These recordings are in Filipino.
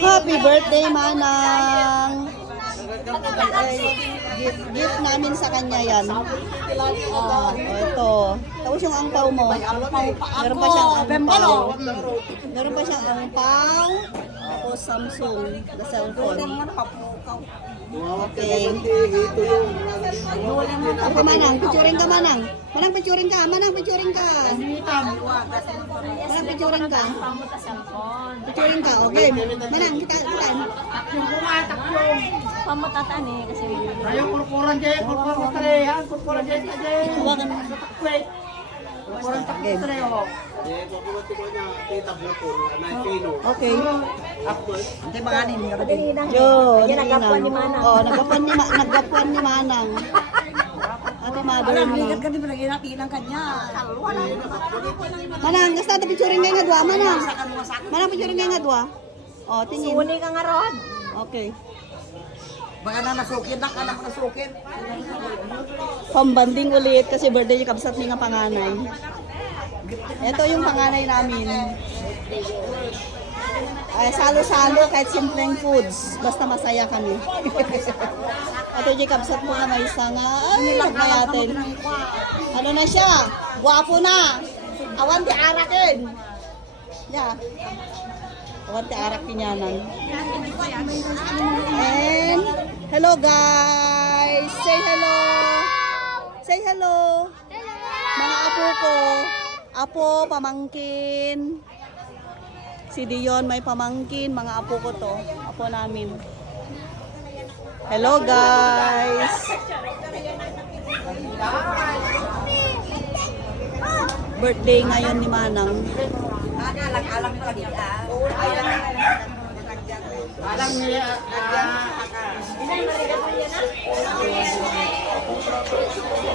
Happy birthday, Manang! Gift namin sa kanya yan. Ito. Tapos yung angpaw mo. Meron pa siyang angpaw. Meron pa siyang angpaw. Tapos Samsung na cellphone. Okay. Okay, Manang. Picturing ka, Manang. Manang, picturing ka. Manang, picturing ka. Manang, picturing ka. Picturing ka. Okay. Manang, kita. Pamutatan eh kasi Ayo kurkuran dyan, kurkuran tali, ha? Kurkuran dyan, dyan. Hawakan. Kurkuran takot tali, oh. Okay. Ante bangani ni kada din. Yo, Yan, nagapuan ni Manang. Oh, nagapuan ni Manang. Ate Mother Alam mo. ligat ka din pala ginapilang kanya. Manang, gasta ta picturing kay nga dua, Manang. Manang picturing kay nga dua. Oh, tingin. Uni ka nga Rod. Okay. Baka na nasukin na ka na nasukin. Pambanding ulit kasi birthday ni kabsat ni nga panganay. Ito yung panganay namin. Ay, salo-salo kahit simpleng foods. Basta masaya kami. Ito yung kabsat mo na may isa nga. Ay, nagmayatin. Ano na siya? Guwapo na. Awan di arakin. Yeah. Awan di arak pinyanan. And, hello guys! Say hello! Say hello! Mga apo ko. Apo, pamangkin. Si Dion may pamangkin. Mga apo ko to. Apo namin. Hello guys! Birthday ngayon ni Manang. Alang lagi ah. Alang niya.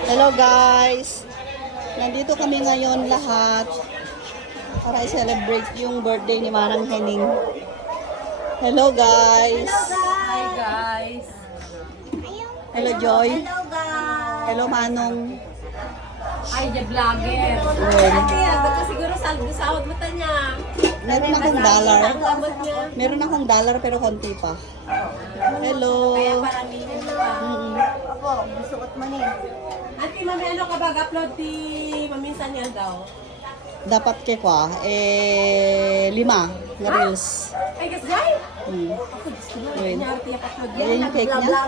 Hello guys! Nandito kami ngayon lahat para i-celebrate yung birthday ni Manang Henning. Hello guys! Hi guys. Hello Joy! Hello guys. Hello Manong! Ay, the vlogger. Well, Kaya, ba't siguro sahod mo ta niya? meron akong dollar. Abot niya. Meron akong dollar pero konti pa. Hello! Paramihin na. Ako, gusto man eh. Ate, mami, ano ka upload ti maminsan niya daw? Dapat kay kwa, 5 na reels. Ay, guys, guys! Wait. Ate, upload Ayan yan. yung cake niya.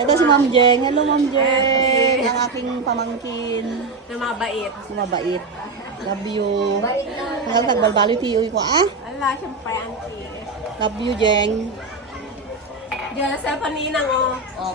Ito si Ma'am Jeng. Hello Ma'am Jeng. Ang aking pamangkin. Na mabait. Mabait. Love you. Hanggang nagbalbalo tiyo ko ah. Ala, siyempre, auntie. Love you Jeng. Diyan, sa paninang, oh. Oh,